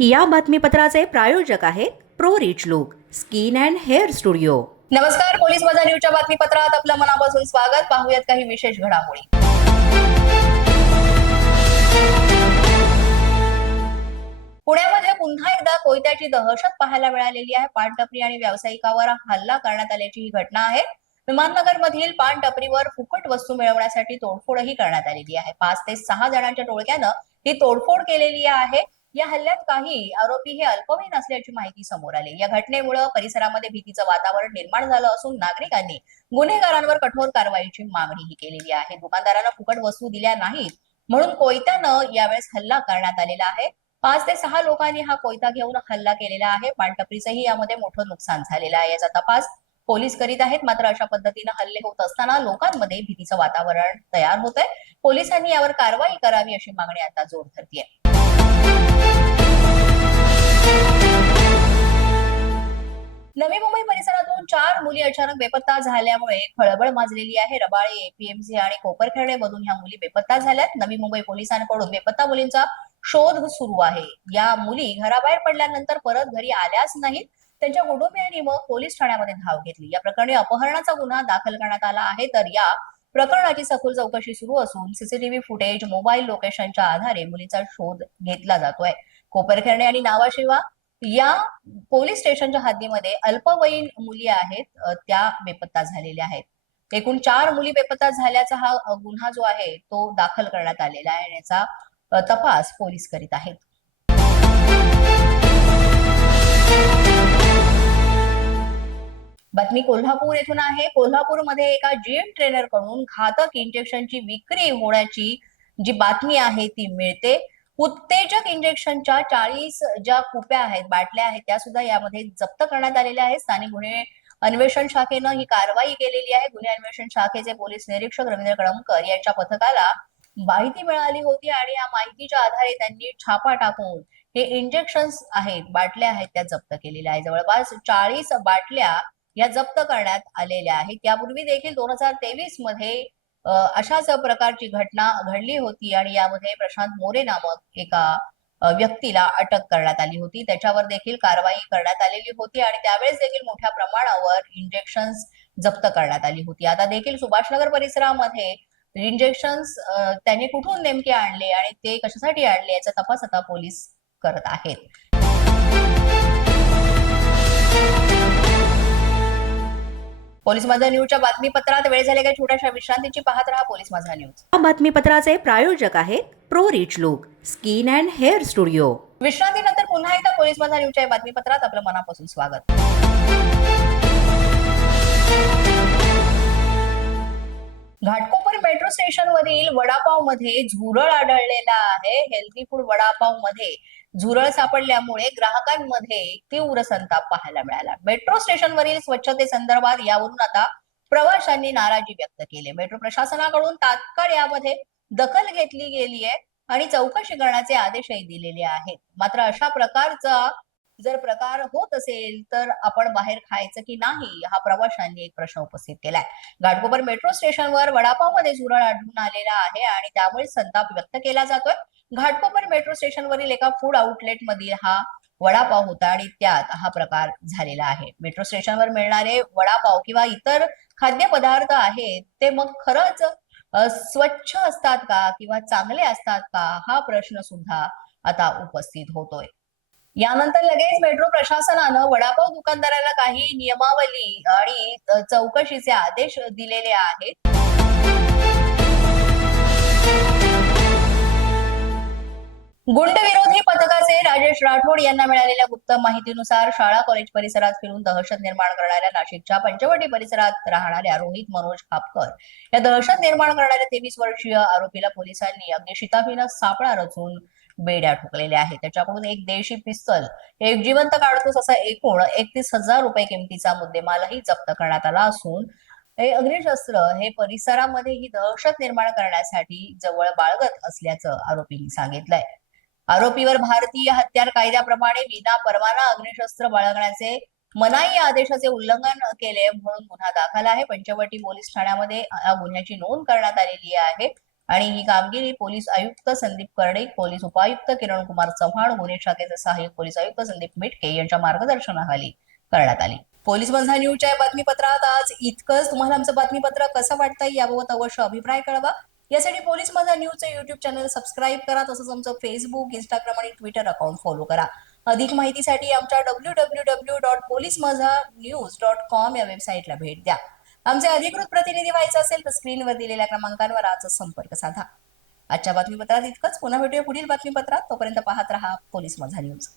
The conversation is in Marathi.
या बातमीपत्राचे प्रायोजक आहेत pro rich look skin and hair studio. नमस्कार, पोलीस माझा न्यूजच्या बातमीपत्रात आपलं मनापासून स्वागत. पाहूयात काही विशेष घडामोडी. पुण्यामध्ये पुन्हा एकदा कोयत्याची दहशत पाहायला मिळालेली आहे. पानटपरी आणि व्यावसायिकावर हल्ला करण्यात आल्याची ही घटना आहे. विमाननगर मधील पानटपरीवर फुकट वस्तू मिळवण्यासाठी तोडफोडही करण्यात आलेली आहे. 5 ते 6 जणांच्या टोळक्यानं ही तोडफोड केलेली आहे. या हल्ल्यात काही आरोपी हे अल्पवयीन असल्याची माहिती समोर आली. या घटनेमुळे परिसरामध्ये भीतीचं वातावरण निर्माण झालं असून नागरिकांनी गुन्हेगारांवर कठोर कारवाईची मागणीही केलेली आहे. दुकानदारांना फुकट वस्तू दिल्या नाहीत म्हणून कोयत्यानं यावेळेस हल्ला करण्यात आलेला आहे. 5 ते 6 लोकांनी हा कोयता घेऊन हल्ला केलेला आहे. पानटपरीचंही यामध्ये मोठं नुकसान झालेलं आहे. याचा तपास पोलीस करीत आहेत. मात्र अशा पद्धतीने हल्ले होत असताना लोकांमध्ये भीतीचं वातावरण तयार होत आहे. पोलिसांनी यावर कारवाई करावी अशी मागणी आता जोर धरतीये. नवी मुंबई परिसरातून 4 मुली अचानक बेपत्ता झाल्यामुळे खळबळ माजलेली आहे. रबाळे, एपीएमसी आणि कोपरखेरणे मधून ह्या मुली बेपत्ता झाल्यात. नवी मुंबई पोलिसांकडून बेपत्ता मुलींचा शोध सुरू आहे. या मुली घराबाहेर पडल्यानंतर परत घरी आल्याच नाहीत. त्यांच्या कुटुंबियांनी मग पोलीस ठाण्यामध्ये धाव घेतली. या प्रकरणी अपहरणाचा गुन्हा दाखल करण्यात आला आहे. तर या प्रकरणाची सखोल चौकशी सुरू असून सीसीटीव्ही फुटेज, मोबाईल लोकेशनच्या आधारे मुलीचा शोध घेतला जातोय. कोपरखेरणे आणि नावाशिवा या पोलीस स्टेशनच्या हद्दीमध्ये अल्पवयीन मुली आहेत, त्या बेपत्ता झालेल्या आहेत. एकूण 4 मुली बेपत्ता झाल्याचा हा गुन्हा जो आहे तो दाखल करण्यात आलेला आहे. याचा तपास पोलीस करीत आहेत. बातमी कोल्हापूर येथून आहे. कोल्हापूरमध्ये एका जीएम ट्रेनर कडून घातक इंजेक्शनची विक्री होण्याची जी बातमी आहे ती मिळते. उत्तेजक इंजेक्शनच्या 40 ज्या कुप्या आहेत, बाटल्या आहेत, त्या सुद्धा यामध्ये जप्त करण्यात आलेल्या आहेत. स्थानिक गुन्हे अन्वेषण शाखेनं ही कारवाई केलेली आहे. गुन्हे अन्वेषण शाखेचे पोलीस निरीक्षक रवींद्र कळमकर यांच्या पथकाला माहिती मिळाली होती आणि या माहितीच्या आधारे त्यांनी छापा टाकून हे इंजेक्शन्स आहेत, बाटल्या आहेत, त्या जप्त केलेल्या आहेत. जवळपास 40 बाटल्या या जप्त करण्यात आलेल्या आहेत. त्यापूर्वी देखील 2023 मध्ये अशाच प्रकारची घटना घडली होती आणि यामध्ये प्रशांत मोरे नामक एका व्यक्तीला अटक करण्यात आली होती. त्याच्यावर देखील कारवाई करण्यात आलेली होती आणि त्यावेळेस देखील मोठ्या प्रमाणावर इंजेक्शन्स जप्त करण्यात आली होती. आता देखील सुभाषनगर परिसरामध्ये इंजेक्शन्स त्यांनी कुठून नेमके आणले आणि ते कशासाठी आणले याचा तपास आता पोलीस करत आहेत. पोलीस माझा न्यूजच्या बातमीपत्रात वेळ झाले का छोट्याशा विश्रांतीची. पाहत रहा पोलीस माझा न्यूज. या बातमीपत्राचे प्रायोजक आहेत pro rich look skin and hair studio. विश्रांतीनंतर पुन्हा एकदा पोलीस माझा न्यूजच्या बातमीपत्रात आपलं मनापासून स्वागत. घाटकोपर मेट्रो स्टेशन वरील वडापाव मध्ये झुरळ आढळलेला आहे. हेल्थी फूड वडापाव मध्ये झुरळ सापडल्यामुळे ग्राहकांमध्ये तीव्र संताप पाहायला मिळाला. मेट्रो स्टेशन वरील स्वच्छतेसंदर्भात यावरून आता प्रवाशांनी नाराजी व्यक्त केली. मेट्रो प्रशासनाकडून तात्काळ यामध्ये दखल घेतली गेली आहे आणि चौकशी करण्याचे आदेशही दिलेले आहेत. मात्र अशा प्रकारचा जर प्रकार होत असेल तर आपण बाहेर खायचं की नाही, हा प्रवाशांनी एक प्रश्न उपस्थित केलाय. घाटकोपर मेट्रो स्टेशनवर वडापाव मध्ये झुरळ आढळून आलेला आहे आणि त्यामुळे संताप व्यक्त केला जातोय. घाटकोपर मेट्रो स्टेशनवरील एका फूड आउटलेट मधील हा वडापाव होता आणि त्यात हा प्रकार झालेला आहे. मेट्रो स्टेशनवर मिळणारे वडापाव किंवा इतर खाद्यपदार्थ आहेत ते मग खरंच स्वच्छ असतात का किंवा चांगले असतात का, हा प्रश्न सुद्धा आता उपस्थित होतोय. यानंतर लगेच मेट्रो प्रशासनानं वडापाव दुकानदाराला काही नियमावली आणि चौकशीचे आदेश दिलेले आहेत. गुंड विरोधी पथकाचे राजेश राठोड यांना मिळालेल्या गुप्त माहितीनुसार शाळा कॉलेज परिसरात फिरून दहशत निर्माण करणाऱ्या नाशिकच्या पंचवटी परिसरात राहणाऱ्या रोहित मनोज खापकर या दहशत निर्माण करणाऱ्या 23 वर्षीय आरोपीला पोलिसांनी अगदी शिताफीनं सापळा रचून बेड्या ठोकलेल्या आहेत. त्याच्याकडून एक देशी पिस्तल, एक जिवंत काडतूस असा एकूण 31,000 रुपये किमतीचा मुद्देमालही जप्त करण्यात आला असून हे अग्निशस्त्र हे परिसरामध्ये ही दहशत निर्माण करण्यासाठी जवळ बाळगत असल्याचं आरोपींनी सांगितलंय. आरोपीवर भारतीय हत्यार कायद्याप्रमाणे विना परवाना अग्निशस्त्र बाळगण्याचे मनाई आदेशाचे उल्लंघन केले म्हणून गुन्हा दाखल आहे. पंचवटी पोलीस ठाण्यामध्ये या गुन्ह्याची नोंद करण्यात आलेली आहे आणि ही कामगिरी पोलीस आयुक्त संदीप कर्णिक, पोलीस उपायुक्त किरण कुमार चव्हाण, गुन्हे शाखेचे सहाय्यक पोलीस आयुक्त संदीप मिटके यांच्या मार्गदर्शनाखाली करण्यात आली. पोलीस माझा न्यूजच्या या बातमीपत्रात आज इतकंच. तुम्हाला आमचं बातमीपत्र कसं वाटतंय याबाबत अवश्य अभिप्राय कळवा. यासाठी पोलीस माझा न्यूजचं युट्यूब चॅनल सबस्क्राईब करा. तसंच आमचं फेसबुक, इंस्टाग्राम आणि ट्विटर अकाउंट फॉलो करा. अधिक माहितीसाठी आमच्या www.policemazhanews.com या वेबसाईटला भेट द्या. आमचे अधिकृत प्रतिनिधी व्हायचं असेल तर स्क्रीनवर दिलेल्या क्रमांकांवर आजच संपर्क साधा. आजच्या बातमीपत्रात इतकंच. पुन्हा भेटूया पुढील बातमीपत्रात. तोपर्यंत पाहत रहा पोलीस माझा न्यूज.